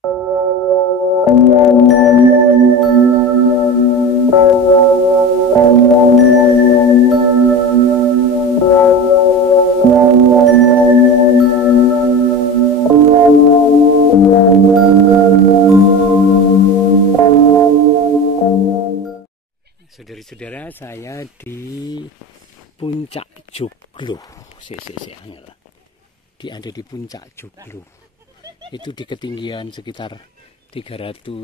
Saudara-saudara, saya di Puncak Joglo. Ada di Puncak Joglo. Itu di ketinggian sekitar 350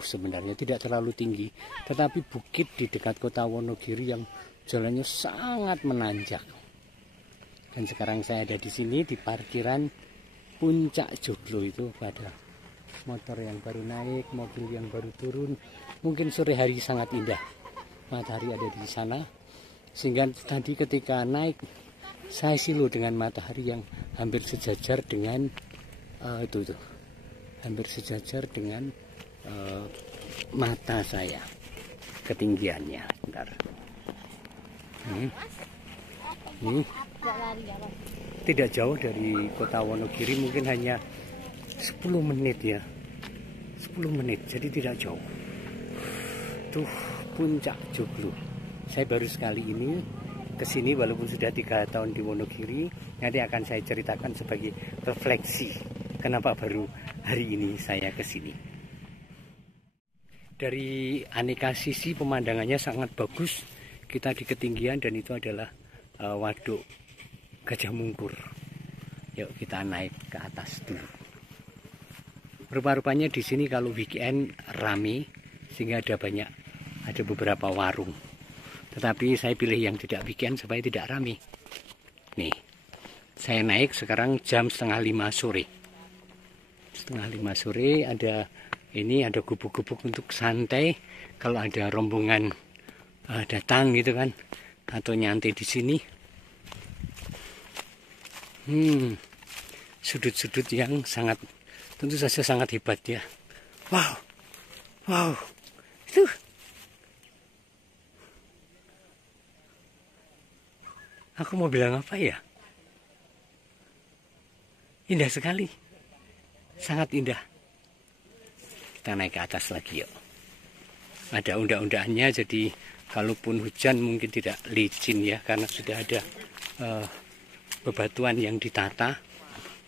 sebenarnya, tidak terlalu tinggi. Tetapi bukit di dekat kota Wonogiri yang jalannya sangat menanjak. Dan sekarang saya ada di sini di parkiran Puncak Joglo itu. Pada motor yang baru naik, mobil yang baru turun. Mungkin sore hari sangat indah, matahari ada di sana, sehingga tadi ketika naik saya silu dengan matahari yang hampir sejajar dengan hampir sejajar dengan mata saya ketinggiannya. Bentar. Ini tidak jauh dari kota Wonogiri, mungkin hanya 10 menit ya, 10 menit, jadi tidak jauh. Puncak Joglo. Saya baru sekali ini kesini, walaupun sudah 3 tahun di Wonogiri. Nanti akan saya ceritakan sebagai refleksi kenapa baru hari ini saya kesini. Dari aneka sisi pemandangannya sangat bagus. Kita di ketinggian dan itu adalah Waduk Gajah Mungkur. Yuk kita naik ke atas dulu. Rupa-rupanya di sini kalau weekend rame, sehingga ada beberapa warung. Tetapi saya pilih yang tidak weekend supaya tidak rame. Nih, saya naik sekarang jam 4:30 sore. 4:30 sore ada gubuk-gubuk untuk santai. Kalau ada rombongan datang gitu kan, atau nyantai di sini. Sudut-sudut yang tentu saja sangat hebat ya. Wow. Aku mau bilang apa ya? Indah sekali. Sangat indah. Kita naik ke atas lagi yuk. Ada unda-undaannya, jadi kalaupun hujan mungkin tidak licin ya, karena sudah ada bebatuan yang ditata.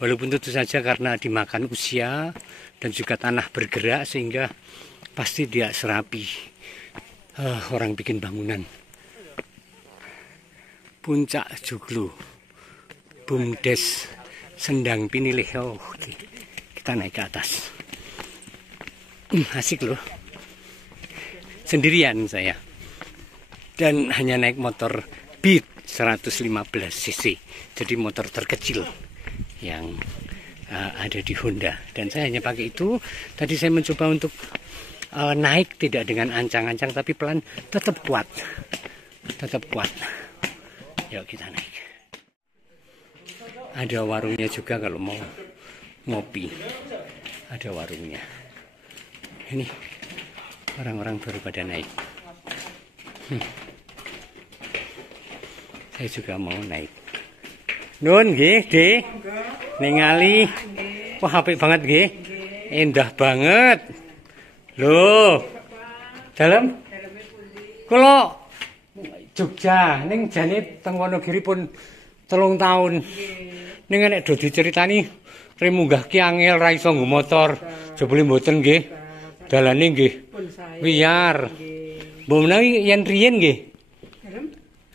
Walaupun tentu saja karena dimakan usia dan juga tanah bergerak, sehingga pasti tidak serapi orang bikin bangunan. Puncak Joglo, Bumdes Sendang Pinilih. Kita naik ke atas. Asik loh. Sendirian saya. Dan hanya naik motor Beat 115 cc. Jadi motor terkecil yang ada di Honda. Dan saya hanya pakai itu. Tadi saya mencoba untuk naik tidak dengan ancang-ancang, tapi pelan, tetap kuat. Yuk kita naik. Ada warungnya juga kalau mau ngopi. Ada warungnya. Ini orang-orang baru pada naik. Saya juga mau naik. Nun nggih, De. Ningali. Wah, apik banget nggih. Indah banget. Loh. Dalam? Kula Jogja, ning jane teng Wonogiri pun 3 tahun. Ning nek do diceritani remunggah ki angel ra iso nggo motor. Jebule mboten nggih. Dalane nggih wiyar. Mbok menawi yen riyen nggih.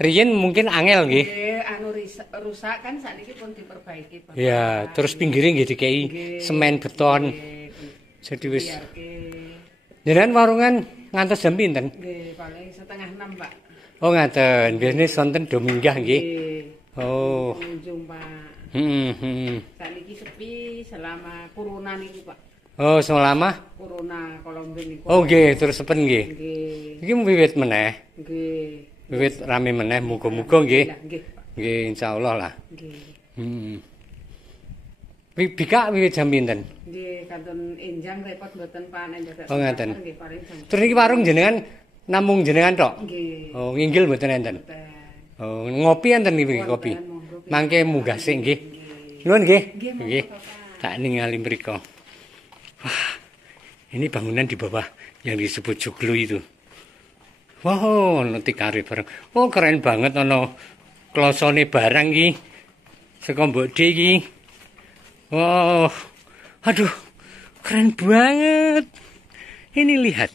Riyen mungkin angel nggih. Anu rusak kan sakniki pun diperbaiki. Ya, terus pinggire nggih dikei semen beton. Jadi wis. Jenengan warungan ngantos jam pinten? Nggih, paling 5:30, Pak. Oh ngaten, biasanya sonten do minggah nggih. Oh. Kunjung, Pak. Sakniki sepi selama corona niku, Pak. Oh, selama corona kalau niku. Oh nggih, terus sepen nggih. Nggih. Iki wiwit meneh. Nggih. Wiwit rame meneh, muga-muga nggih. Nggih, Pak. Nggih, insyaallah lah. Nggih. Bika wiwit jam pinten? Nggih, kanton enjang repot mboten panen dadak. Oh ngaten. Nggih, paling jam. Terus iki warung jenengan namung jenengan tok? Nggih. Oh, nginggil mboten enten. Oh, ngopi enten iki kopi. Mangke munggah sik nggih. Nuwun nggih. Nggih. Tak ningali mriku. Ini bangunan di bawah yang disebut joglo itu. Wow, nanti kari bareng. Oh, keren banget ono klosone barang iki. Saka Mbok D iki. Wow. Aduh, keren banget. Ini lihat.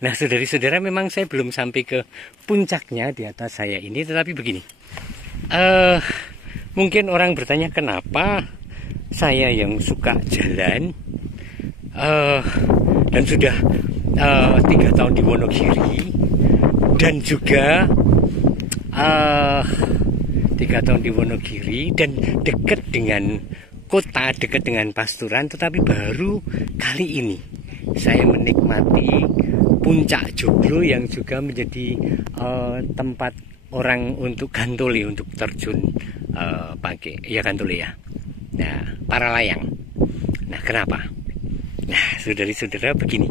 Nah, saudari-saudara, memang saya belum sampai ke puncaknya di atas saya ini, tetapi begini. Mungkin orang bertanya kenapa saya yang suka jalan dan sudah 3 tahun di Wonogiri dan juga 3 tahun di Wonogiri dan dekat dengan kota, dekat dengan pasturan, tetapi baru kali ini saya menikmati puncak Joglo yang juga menjadi tempat orang untuk gantole, untuk terjun pakai ya gantole ya. Nah, para layang. Nah, kenapa? Nah, saudari-saudara, begini.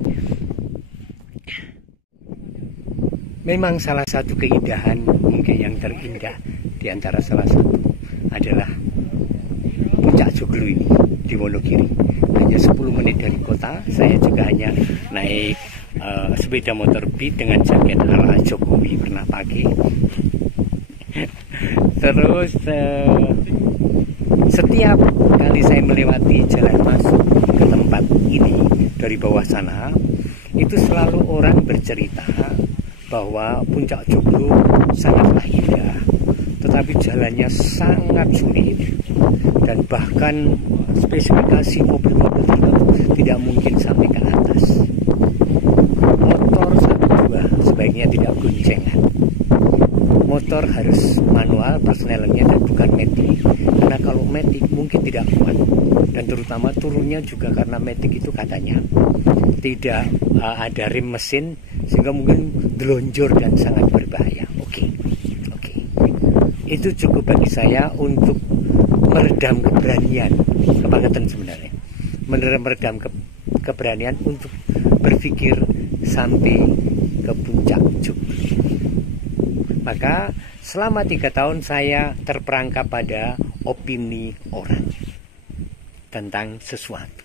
Memang salah satu keindahan, mungkin yang terindah di antara salah satu adalah puncak Joglo ini di Wonogiri. Hanya 10 menit dari kota. Saya juga hanya naik sepeda motor beat dengan jaket ala Jokowi pernah pakai. Terus setiap kali saya melewati jalan masuk ke tempat ini dari bawah sana, itu selalu orang bercerita bahwa puncak Joglo sangatlah indah, tetapi jalannya sangat sulit dan bahkan spesifikasi mobil-mobil tertentu tidak mungkin sampai ke atas. Motor 1-2 sebaiknya tidak goncengan. Motor harus manual persnelennya dan bukan matic, karena kalau matic mungkin tidak kuat, dan terutama turunnya juga karena matic itu katanya tidak ada rem mesin sehingga mungkin delonjor dan sangat berbahaya. Oke. Itu cukup bagi saya untuk meredam keberanian, kebangetan sebenarnya, meredam keberanian untuk berpikir sampai ke puncak Joglo. Maka selama 3 tahun saya terperangkap pada opini orang tentang sesuatu,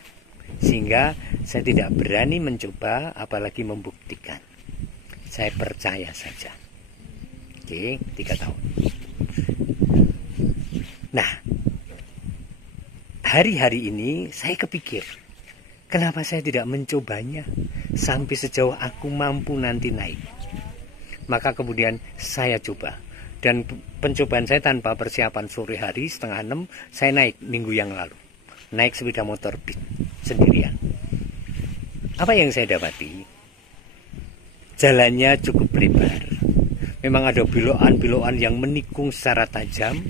sehingga saya tidak berani mencoba apalagi membuktikan. Saya percaya saja. Oke, 3 tahun. Nah, hari-hari ini saya kepikir, kenapa saya tidak mencobanya sampai sejauh aku mampu nanti naik. Maka kemudian saya coba. Dan pencobaan saya tanpa persiapan, sore hari 5:30 saya naik minggu yang lalu. Naik sepeda motor beat sendirian. Apa yang saya dapati? Jalannya cukup lebar. Memang ada belokan-belokan yang menikung secara tajam,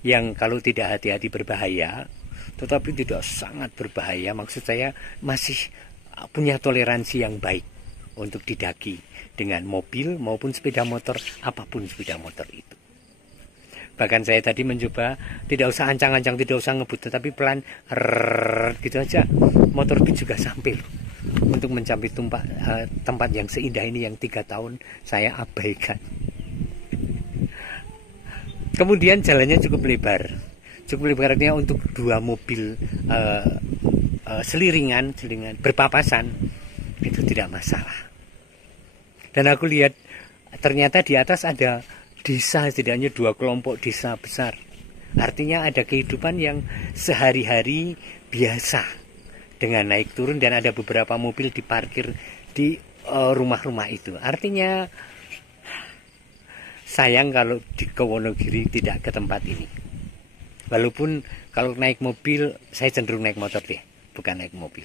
yang kalau tidak hati-hati berbahaya, tetapi tidak sangat berbahaya. Maksud saya masih punya toleransi yang baik untuk didaki dengan mobil maupun sepeda motor, apapun sepeda motor itu. Bahkan saya tadi mencoba tidak usah ancang-ancang, tidak usah ngebut, tetapi pelan gitu aja, motor beat juga sampai untuk mencapai tempat yang seindah ini yang 3 tahun saya abaikan. Kemudian jalannya cukup lebar artinya untuk 2 mobil seliringan berpapasan itu tidak masalah. Dan aku lihat ternyata di atas ada desa, setidaknya 2 kelompok desa besar. Artinya ada kehidupan yang sehari-hari biasa dengan naik turun, dan ada beberapa mobil diparkir di rumah-rumah itu. Artinya sayang kalau di Wonogiri tidak ke tempat ini. Walaupun kalau naik mobil saya cenderung naik motor deh, bukan naik mobil.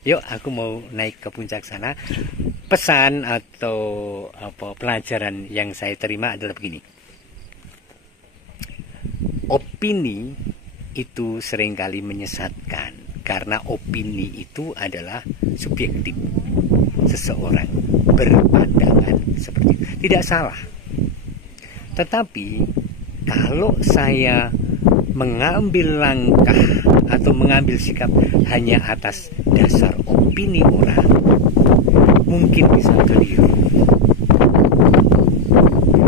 Yuk, aku mau naik ke puncak sana. Pesan atau pelajaran yang saya terima adalah begini. Opini itu seringkali menyesatkan, karena opini itu adalah subjektif. Seseorang berpandangan seperti itu. Tidak salah. Tetapi kalau saya mengambil langkah atau mengambil sikap hanya atas dasar opini orang, mungkin bisa keliru.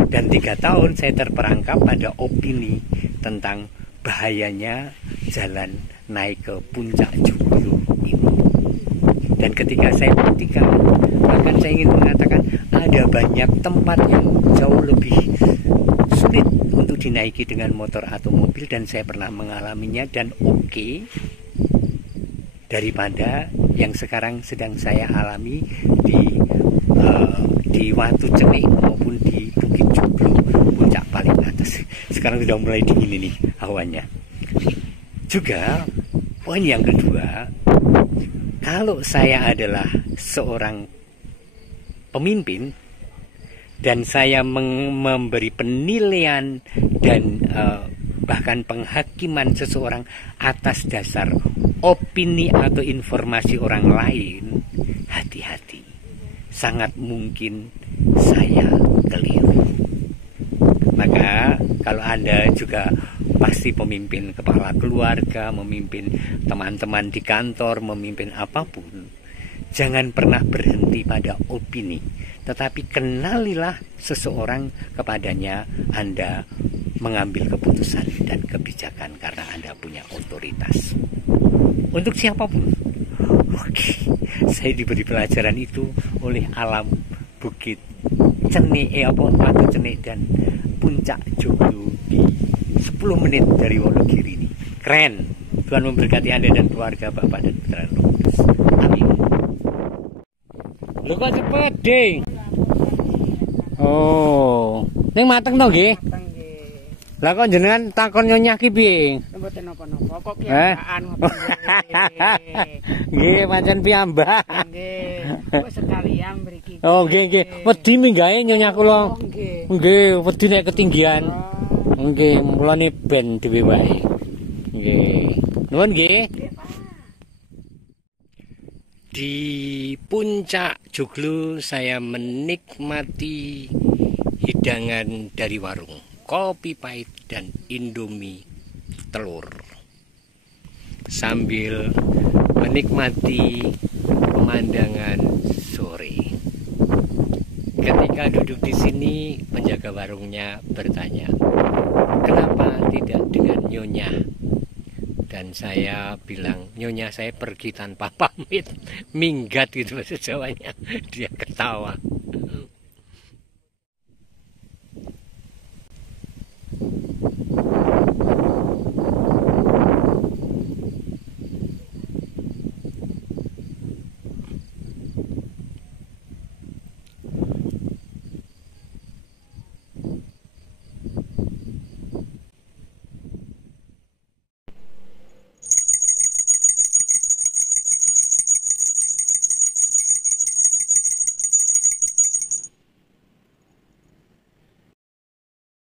Dan 3 tahun saya terperangkap pada opini tentang bahayanya jalan naik ke puncak Joglo ini. Dan ketika saya perhatikan, bahkan saya ingin mengatakan ada banyak tempat yang jauh lebih sulit untuk dinaiki dengan motor atau mobil, dan saya pernah mengalaminya dan oke, daripada yang sekarang sedang saya alami di Watu Cenik maupun di Bukit Joglo, puncak paling atas. Sekarang sudah mulai dingin ini awannya. Juga poin yang kedua, kalau saya adalah seorang pemimpin dan saya memberi penilaian dan bahkan penghakiman seseorang atas dasar opini atau informasi orang lain, hati-hati. Sangat mungkin saya keliru. Maka kalau Anda juga pasti pemimpin kepala keluarga, memimpin teman-teman di kantor, memimpin apapun, jangan pernah berhenti pada opini, tetapi kenalilah seseorang, kepadanya Anda mengambil keputusan dan kebijakan karena Anda punya otoritas. Untuk siapapun. Oke, saya diberi pelajaran itu oleh alam Bukit Cenik, Watu Cenik dan puncak Joglo di 10 menit dari Wonogiri ini. Keren. Tuhan memberkati Anda dan keluarga, Bapak dan Putra Roh Kudus. Amin. Lho kok cepet, Ding? Oh, ning mateng to nggih? Mateng nggih. Lah kok jenengan takon Nyonya ki piye? Mboten napa-napa, kok piyambakan ngoten nggih. Nggih, pancen piyambak. Nggih. Kok sekalian mriki. Oh, nggih nggih. Wedi minggahe Nyonya kula. Oh, nggih. Nggih, wedi nek ketinggian. Nggih, mulane ben dhewe wae. Nggih. Nuwun nggih. Di puncak Joglo saya menikmati hidangan dari warung, kopi pahit dan indomie telur, sambil menikmati pemandangan sore. Ketika duduk di sini, penjaga warungnya bertanya, "Kenapa tidak dengan Nyonya?" Dan saya bilang, "Nyonya saya pergi tanpa pamit, minggat," gitu bahasa Jawanya. Dia ketawa.